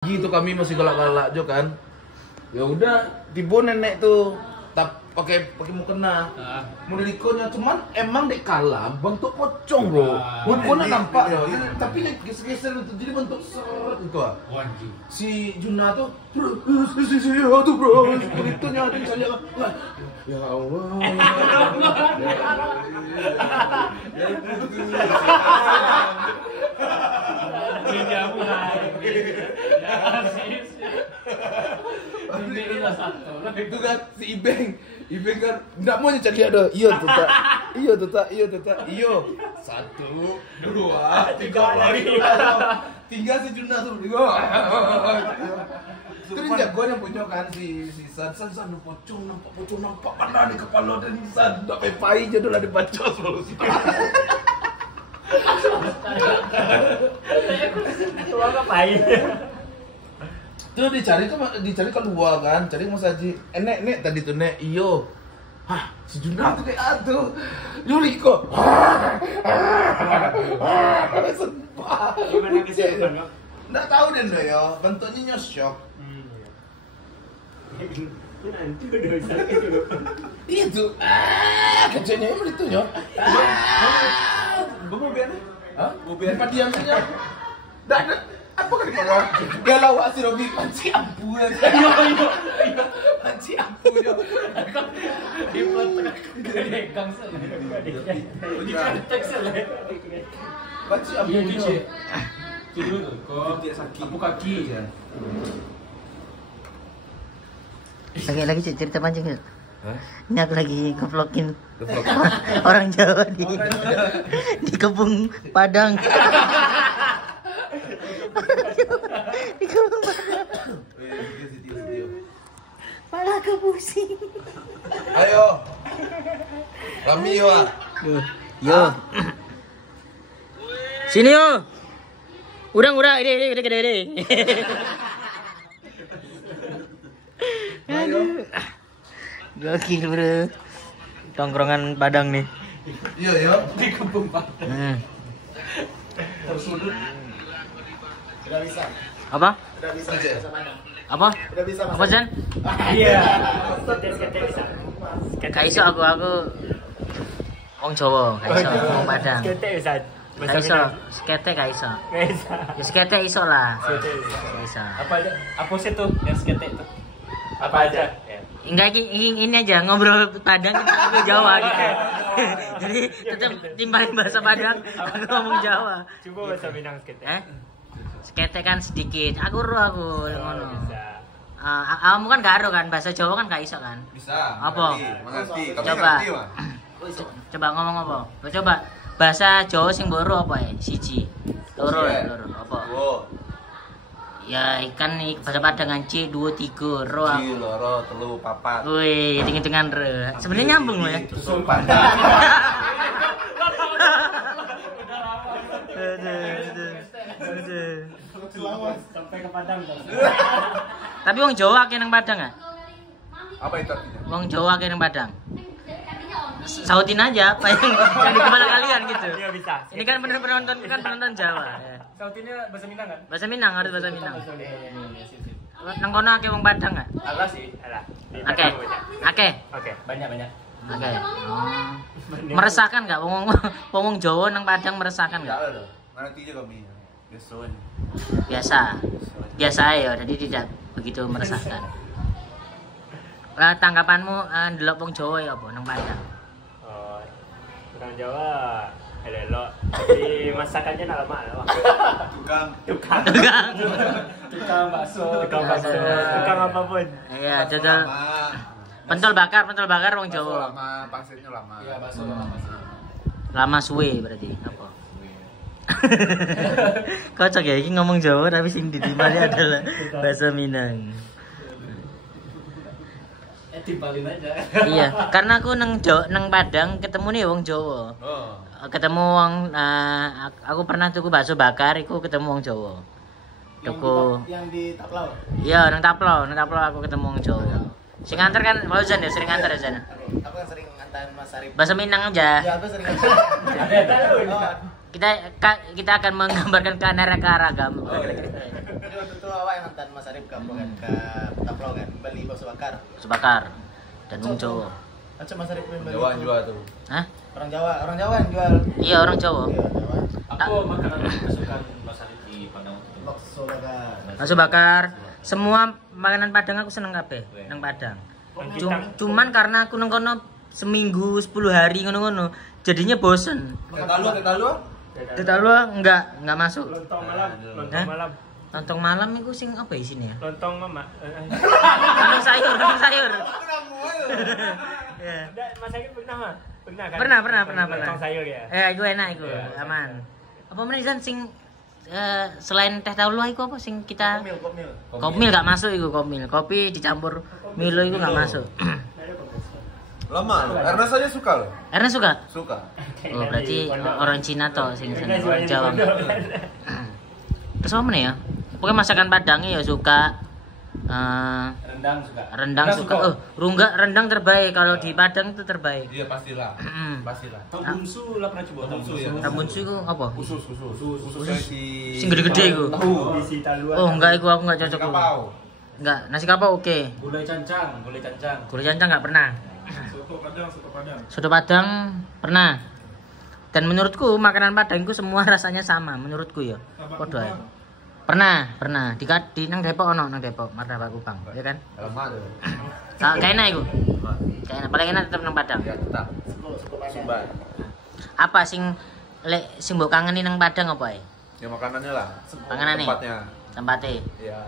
Gitu kami masih galak-galak jo kan. Ya udah, tiba nenek tuh pakai mukena. Menelikonya cuman emang dek kalah bentuk pocong bro. Mukena nampak ya, tapi geser-geser itu jadi bentuk seret itu ah. Si Juna tuh tuh bro, kulitnya ada saya. Ya Allah. Itu kan si Ibeng kan nggak mau cari ada iya tetap 1, 2, 3 tinggal si Juna tuh terus jagoan yang punya kan si San nampak mana di kepala dan San nggak pepai jadul ada bacos solusi Tua ngapain? tuh dicari keluar kan, cari Mas Haji. Nek tadi tuh nek iyo. Hah, si Juna tuh kayak aduh. Juli kok. Sumpah. Gimana keseruan? Enggak tahu deh ya, bentuknya nyosok. Nanti udah sakit dulu. Itu. Kecilnya itu yo. Mau biar? Hah? Mau biar apa diamnya? Dah. Apa kan kalau galau si Robi panci ampu ya. Panci ampu yo. Di foto gedegang sana. Di konteks lah. Panci ampu yo. Tidur kok sakit. Apu kaki ya. Lagi cerita pancing ya? Ini aku lagi ngevlogin orang Jawa di Kebun Padang. Di Kebun Padang. Pala aku pusing. Ayo. Kami yo. Yo. Sini yo. Urang ini gede. Aduh. Gokil bro. Tongkrongan Padang nih. Iya di Kebun Padang. Tersudut. Udah bisa. Apa? Udah bisa. Apa? Udah bisa. Apa Jan? Iya. Skate bisa. Kaiso aku wong Jawa, kaiso wong Padang. Skate bisa. Kaiso, skate kaiso. Bisa. Ya skate iso lah. Bisa. Apa aja? Apa sih tuh yang skate itu? Apa aja? Enggak ini aja ngobrol Padang kita ngomong Jawa gitu. Jadi tetap timbalin bahasa Padang, aku ngomong Jawa. Coba bahasa Minang skate. Skete kan sedikit. Aku ngono. Bisa. Kamu kan gak kan bahasa Jawa kan gak iso kan? Bisa. Apa? Mengerti. Coba. Coba ngomong apa? Coba bahasa Jawa sing mboro apa ya? Siji. Loro apa? Ya ikan nih bahasa Padang C 2 3 ro. Loro, telu, papat. Wih, hitung-hitungan re. Sebenarnya nyambung loh ya. Susul Padang. Sampai ke Padang terus. Tapi wong Jawa akeh nang Padang ah? Apa itu artinya? Wong Jawa akeh nang Padang. Sautin aja apa yang di kepala kalian gitu. Iya bisa. Ini kan penonton Jawa. Ya. Sautinnya bahasa Minang kan? Bahasa Minang harus bahasa Minang. Nang kono akeh wong Padang enggak? Alah sih, alah. Akeh. Oke, banyak. Oke. Meresahkan enggak wong Jawa nang Padang meresahkan enggak? Enggak ada. Mengerti juga kami. Biasa ya, jadi tidak begitu meresahkan. Lah tanggapanmu ndelok wong Jawa ya apa nang Padang? Oh, orang Jawa elok. Tapi masakannya lama. Tukang bakso, tukang apapun. Iya, jadal. Pentol bakar wong Jawa. Lama, pangsitnya lama. Iya, bakso lama. Lama suwe berarti apa? Kocok ya, ini ngomong Jawa tapi sing ditimbalnya adalah bahasa Minang. Timbalin aja. Iya, karena aku nang Padang ketemu nih wong Jawa. Ketemu wong aku pernah tuku bakso bakar, iku ketemu wong Jawa. Tuku Yang di Taplau. iya, nang Taplau aku ketemu wong Jawa. Sing nganter kan Fauzan ya, sering nganter ya sana. Aku yang sering nganterin Mas Arif. Bahasa Minang aja. Ya, aku sering nganterin. Kita akan menggambarkan keanekaragaman. Jadi waktu itu awak yang hantar Mas Arif ke Taplo kan, beli bakso bakar. Bakso bakar. Dan wong Jawa. Macam Mas Arif beli. Jawa jual tuh. Hah? Orang Jawa yang jual. Iya, orang Jawa. Iya, Jawa. Apa makanan kesukaan Mas Arif di Padang? Bakso bakar. Bakso bakar. Semua makanan Padang aku seneng kabeh nang Padang. Cuman karena aku nang kono seminggu 10 hari ngono-ngono, jadinya bosen. Tetalu enggak masuk. Lontong malam, Hah? lontong malam. Lontong malam itu sing apa isinya ya? Lontong mama. Lontong sayur. Ya. Mas Arif pernah mah? Pernah kan? Pernah. Lontong sayur ya. Itu enak itu, aman. Apa meneh Zan sing selain teh taulu iku apa sing kita kopmil gak masuk iku kopmil. Kopi dicampur Milo iku gak masuk. Lama loh. Ernest aja suka loh. Ernest suka? Suka. Oh, berarti orang Cina toh sing seneng orang Jawa. Terus apa meneh ya? Pokoknya masakan Padangnya ya suka. Rendang suka. Oh, rendang terbaik kalau di Padang itu terbaik. Iya pastilah. Pastilah. Tambunsu lah pernah coba tambunsu. Tambunsu itu apa? Usus Sing gede-gede iku. Isi taluan. Oh, enggak iku aku enggak cocok. Nasi kapau. Enggak, nasi kapau oke. Gulai cancang. Gulai cancang enggak pernah. Soto Padang pernah. Dan menurutku makanan Padang itu semua rasanya sama menurutku ya. Podo ae. Pernah. Di nang Depok ono nang Depok, Martabak Kupang, ya kan? Lama tuh. Kayak enak iku. Kayak enak, paling enak tetep nang Padang. Ya tetap. Sumbar. Apa sing mbok kangenin nang Padang apa ae? Ya makanannya lah. Panganane. Tempatnya. Ya.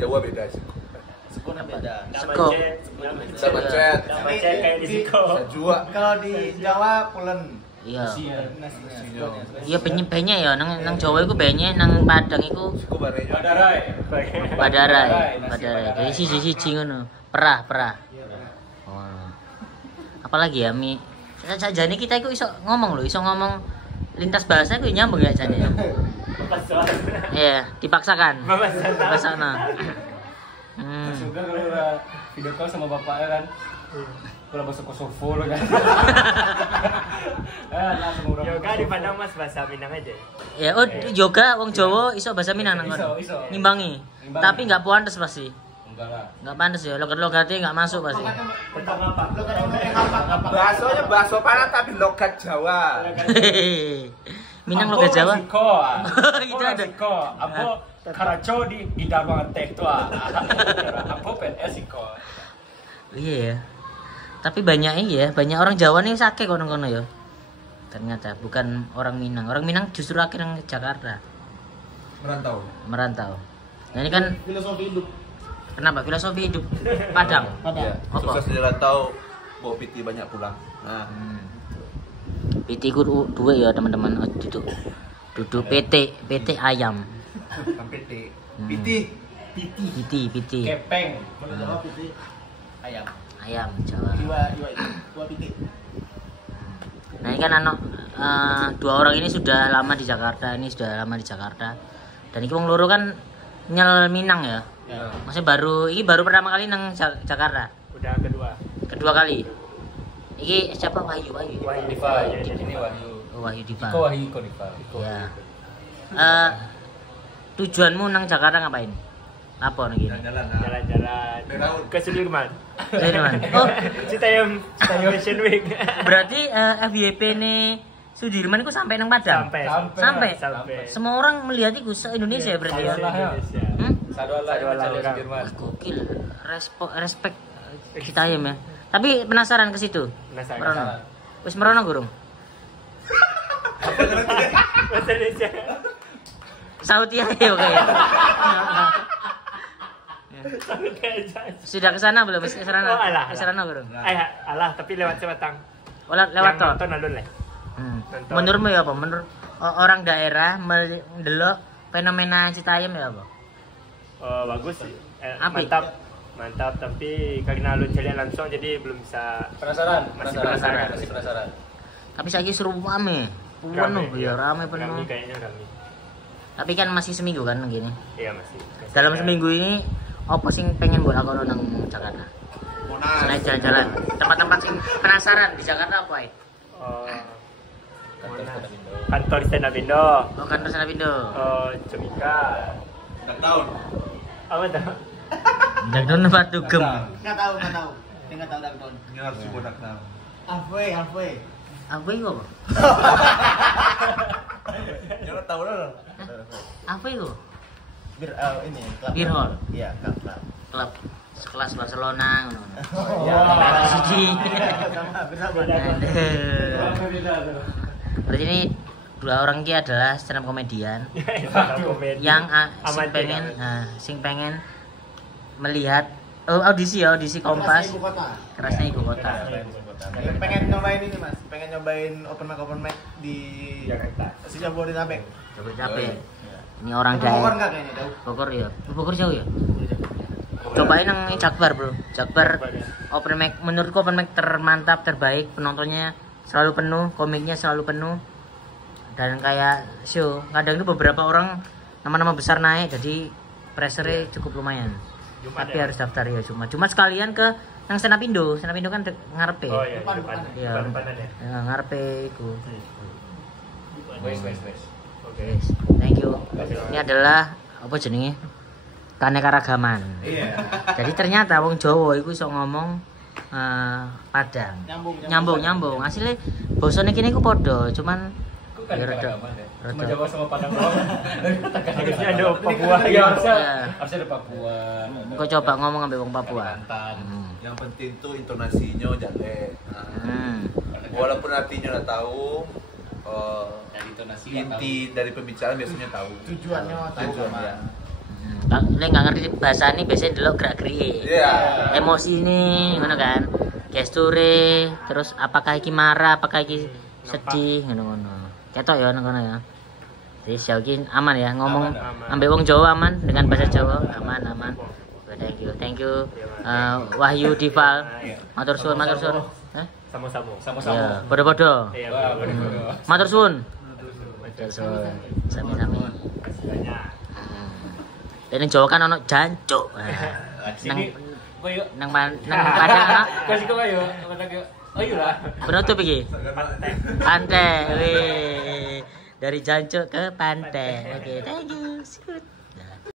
Jawa beda sih. Sekunya beda. Seko. Sama cet. Sama cek kayak di Siko. Sajua. Kalau di Jawa pulen. Iya. Nasinya. Iya banyak ya nang Jawa iku banyak, nang Padang iku Siku barejo. Badarai. Jadi siji ngono. Perah. Oh. Apalagi ya sajane kita iku iso ngomong lintas bahasa iku nyambung ya jane. Iya, dipaksakan. Bahasana. Juga kalau udah video call sama bapaknya kan. Kalau bahasa Kosovo lo kan. Langsung orang. Yoga di Padang Mas bahasa Minang aja. Ya, yoga wong Jawa iso bahasa Minang nang kono. Ngimbangi. Tapi enggak pantes pasti. Enggak pantes ya, logat-logatnya enggak masuk pasti. Tentang apa? Bahasanya bahasa Padang tapi logat Jawa. Minang logat Jawa. Itu ada. Apa Karaco di dalam teh tu apa PNS Siko. Iya ya. Tapi banyak orang Jawa nih sakit kono-kono ya. Ternyata bukan orang Minang. Orang Minang justru akhirnya ke Jakarta. Merantau. Nah ini kan Filosofi hidup. kenapa? Filosofi hidup Padang. Iya. Apa? Sukses di rantau, bawa piti banyak pulang. Nah, PT ku duwe ya teman-teman. Duduk PT ayam. piti. PT. Kepeng. Kalau Jawa piti ayam. Ayam Jawa. Dua piti. Nah ini kan dua orang ini sudah lama di Jakarta. Dan ini wong loro kan nyel Minang ya. Maksudnya baru pertama kali nang Jakarta. Udah Kedua kali. Iki siapa Wahyu Diva. Ini Wahyu. Wahyu Diva. Wahyu Diva. Ya. Tujuanmu nang Jakarta ngapain? Apa nih gini? Jalan-jalan ke Sudirman. Oh, Citayam Fashion Week. berarti FYP nih Sudirman itu sampai nang Padang. Sampai. Semua orang melihat itu se-Indonesia berarti ya. Sadwala Sudirman. Wah, gokil. Respect Citayam ya. Tapi penasaran ke situ. Penasaran. Wis merono gurung? Bahasa Indonesia. Saud ya oke. Sudah ke sana belum? Ke sana. Oh, alah. Ke sana gurung? Alah, tapi lewat Sebatang. Lewat toh. Nonton alun lah. Nonton. Menurutmu ya apa? Menurut orang daerah mendelok fenomena Citayam ya apa? Oh, bagus sih. Apik. Mantap, tapi karena alun jalan langsung jadi belum bisa. Masih penasaran. Tapi saya suruh rame. Penuh ya, rame penuh. Kami kayaknya kami. Tapi kan masih seminggu kan gini. Iya masih. Dalam seminggu ini apa sih pengen buat aku nang Jakarta? Selain jalan-jalan, tempat-tempat sing penasaran di Jakarta apa ya? Kantor Stand Up Indo. Oh, kantor Senapindo. Cemika. Lockdown. Apa tuh? Dagdon apa dugem? Nggak tahu. Dia nggak tahu Dagdon. Ini harus coba Lockdown. Halfway. Apa itu? Jangan tahu lah. Apa itu? Ini klub. Beer hall. Iya, klub. Klub sekelas Barcelona ngono. Iya. Siji. Sama, benar. Berarti ini dua orang ini adalah stand up komedian yang sing pengen melihat audisi Kompas. Kerasnya ibu kota. Pengen nyobain ini Mas, pengen nyobain open mic di Jabodetabek. Jabodetabek. Ini orang Bogor daerah. nggak kayaknya tahu? Bogor ya. Bogor jauh ya. Cobain yang Jakbar, Bro. Jakbar open mic, menurutku open mic termantap, terbaik, penontonnya selalu penuh, komiknya selalu penuh. Dan kayak show, kadang itu beberapa orang nama-nama besar naik, jadi pressure-nya cukup lumayan. Tapi harus daftar ya cuma sekalian ke yang stand up Indo kan ngarepe. Oh iya, Depan. Iya. Ya, ngarepe iku. Wes. Oke. Thank you. Ini adalah apa jenenge? Keanekaragaman. Iya. Jadi ternyata wong Jawa iku iso ngomong Padang. Nyambung. Asile basane kene iku padha, cuman ya rada. Cuma Jawa sama Padang doang. Harusnya ada Papua. Ya harusnya ada Papua. Kau coba ngomong ambil wong Papua. Yang penting tuh intonasinya jelek. Walaupun artinya udah tahu, Dari intonasi inti dari pembicaraan biasanya tahu. Tujuannya tahu. Ya. Lek nggak ngerti bahasa ini biasanya delok gerak-gerike. Iya. Emosi ini ngono kan. Gesture, terus apakah iki marah, apakah iki sedih ngono-ngono. Ketok ya ngono ya. Jadi Syaukin aman ya ngomong ambek wong Jawa aman dengan bahasa Jawa aman. Thank you. Wahyu Dival. Matur suwun. Hah? Sama-sama. Ya, podo-podo. Iya, bener. Matur suwun. Sami-sami. Dan Jawa kan ono jancuk. Nang Padang ana. Kasih kau ayo. Oh iya lah. Penutup iki. Pantai. Wih. Dari jancuk ke pantai. Oke, thank you.